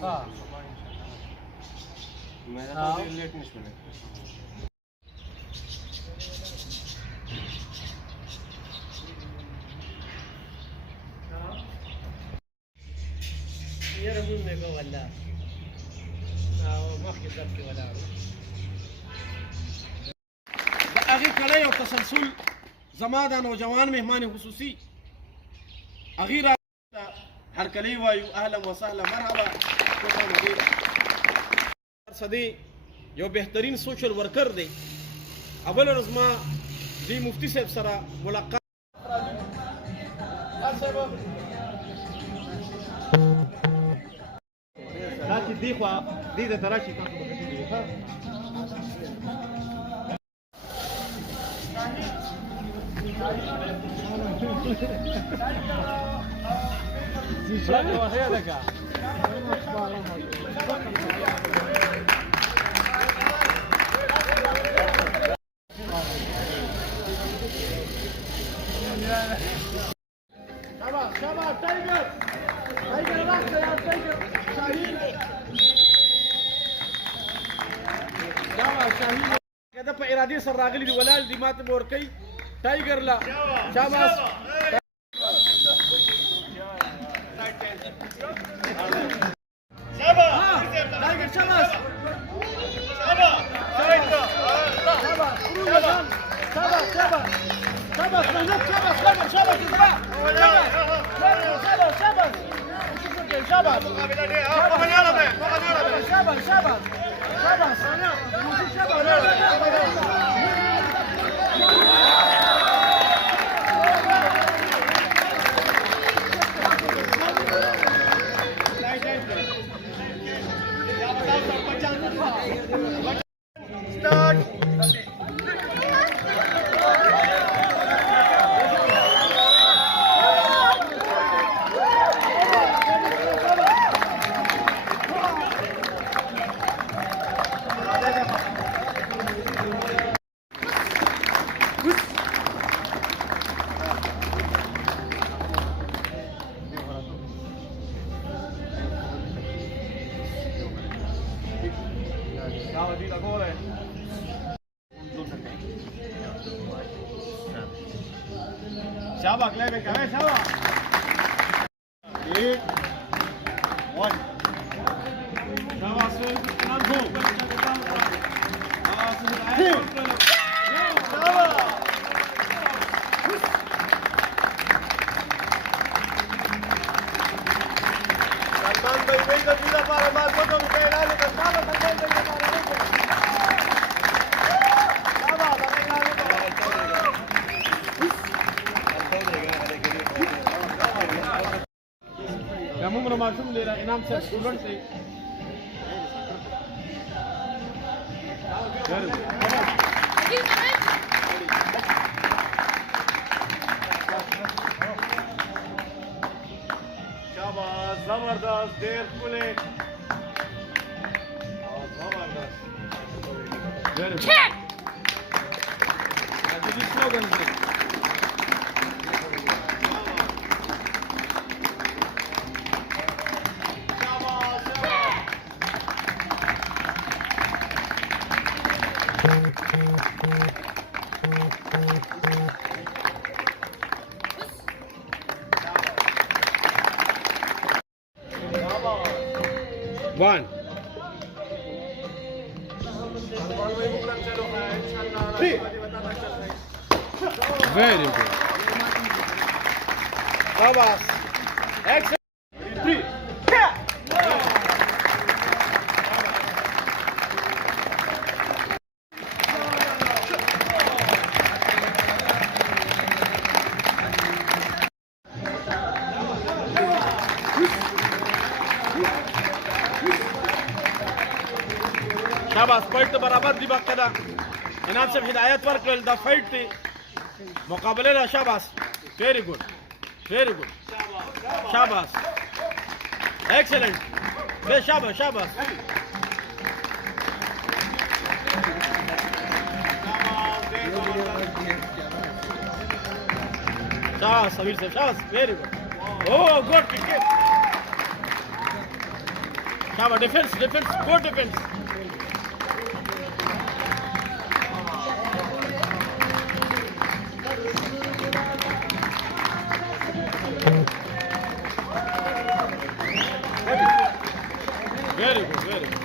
हाँ मेरा तो लेट नहीं सुने ये रमून में को वाला ما في ضبط ولا اغي کړه یو تسلسل زما د نوجوان مهمان خصوصي اغیرا هر کلی وایو اهلا وسهلا مرحبا صدی یو بهترین سوشل ورکر دی اول ورځ ما دی مفتی صاحب سره ملاقات لكن دي خوا دي ده تراشي تاخذ بكتير ها شباب شباب تايجر تايجر لحظة يا تايجر شاهين شاهين كده په ارادي سره راغلي دي ولال دي ماته مورکي تايجر لا شاباش تايجر شاباش شاباش شاباش شابك لعبة كمان شابك 8 1 شابك سوي نانجو سلمان भाई वही तो पूरा पारा मार को तो कहना ले तो सारा संजय के मारा नहीं عموما معصوم ले रहा इनाम से स्टूडेंट से शाबाश जबरदस्त देर पुले जबरदस्त चेक ये स्लोगन है One. Three. Very good. Shabash. Excellent. Three. शाबाश फाइट तो बराबर दी बाकायदा इनाम से हिदायत वर्कल द फाइट थी मुकाबले ला शाबाश वेरी गुड शाबाश एक्सीलेंट बे शाबाश शाबाश शाबाश समीर से शाबाश very good oh good cricket Shaba, defense, defense, good defense. Very good, very good.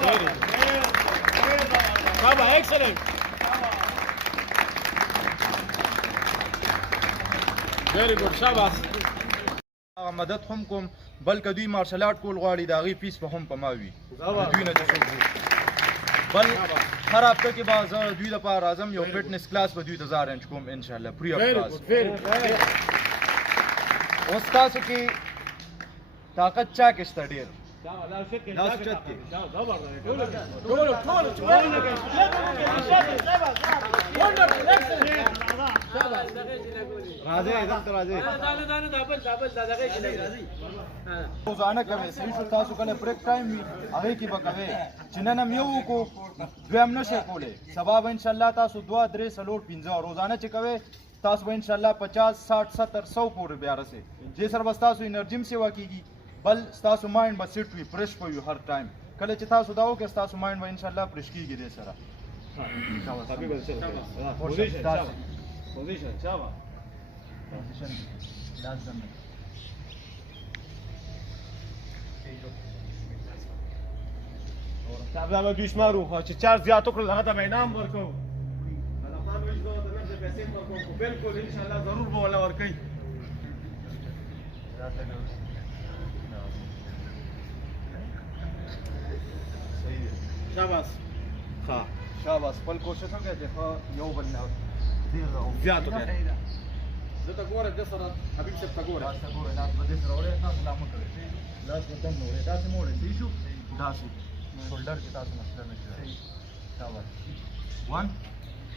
Very good. Shaba, excellent. Very good, Shabas. مدد هم کوم بلکې دوی مارشل آرټ کول غواړي د هغې فیس به هم په ما وي دوی نه چې څوک وي بل هر هفته کې به زه دوی لپاره راځم یو فټنس کلاس به دوی ته زه ارینج کوم انشاءالله فري اف Very کلاس good, very good. اوس تاسو کې طاقت چا کې شته ډېر لاس چت کې روزانه کوي صحیح شو تاسو کله بریک ټایم وي هغې کې به کوئ چې نن هم یو وکړو دویم نه شئ کولی سبا به انشاءالله تاسو 2 3 4 5 روزانه چې کوئ تاسو به انشاءالله 50 60 70 100 پورې بیا رسئ دې سره به ستاسو انرژي هم سیوا کېږي بل ستاسو مایند به سیټ وي فرش به وي هر ټایم کله چې تاسو دا وکړئ ستاسو مایند به انشاءالله فرش کېږي دې سره Position, Shaba. دا به دوی شمارو خو چې چار زیات وکړل هغه ته به انعام ورکوو خلقان وایي زه ورته نقد پیسې ورکوم خو بلکل انشاءالله ضرور به وله ورکوي Shabas. ښه شاباس خپل کوشش وکړئ چې ښه یو بل نه ډېر زیات وکړئ زه ته ګوره دې سره حبیب صاحب ته ګوره لاس ته ګورئ لاس به دې سره وړئ تاسو لا مه کوئ لاس به دم نه وړئ داسې مه وړئ صحیح شو داسې شولډر کې تاسو مسله نه شي شاباس 1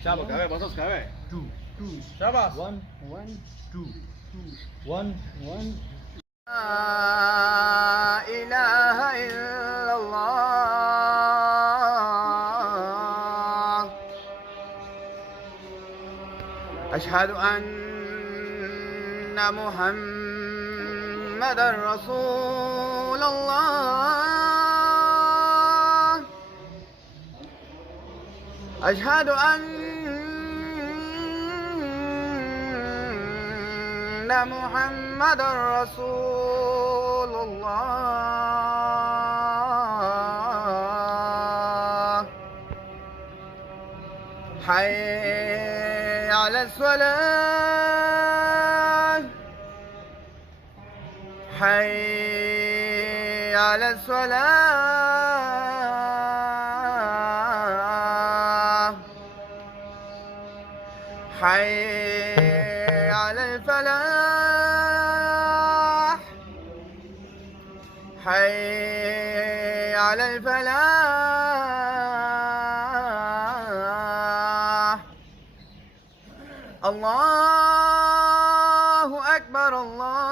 شابه کوئ بس اوس کوئ 2 2 Shabas. 1 1 2 1 1 لا إله إلا الله أشهد أن محمد رسول الله أشهد أن محمد رسول الله حي على الصلاة حي على الصلاة حي على الفلاح حي على الفلاح الله أكبر الله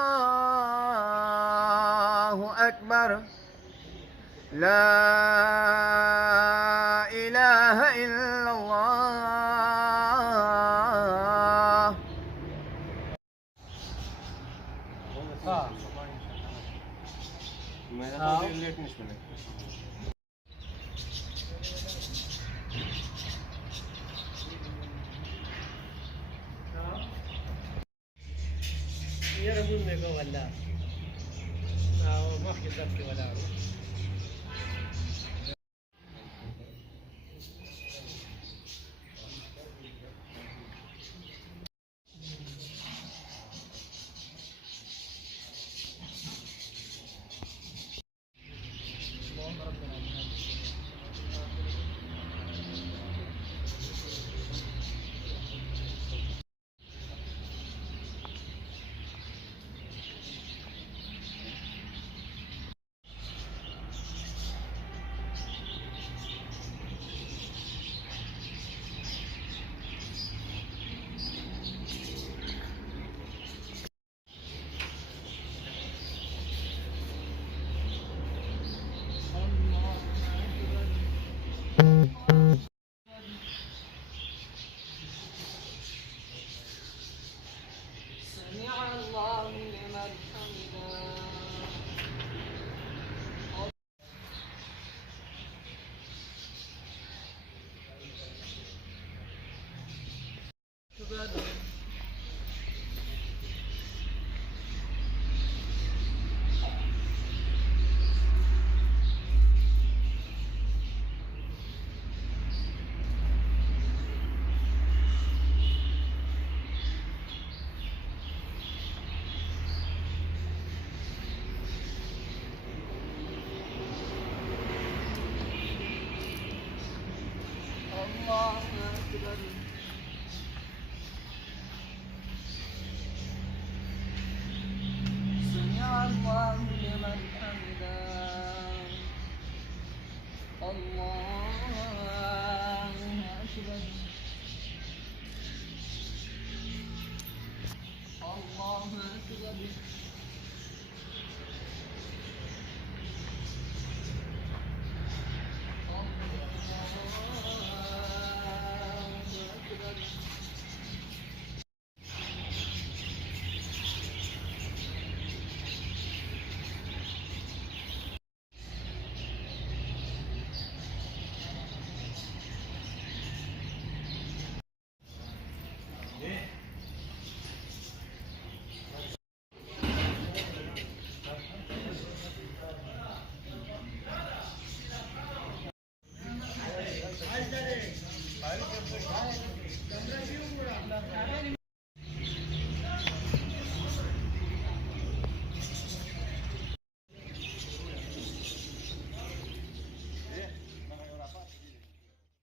أكبر لا إله إلا الله मैं late नहीं मिले يا رجل ما يقول ولا ما في ذبح ولا أكبر سمع الله لمن حمده الله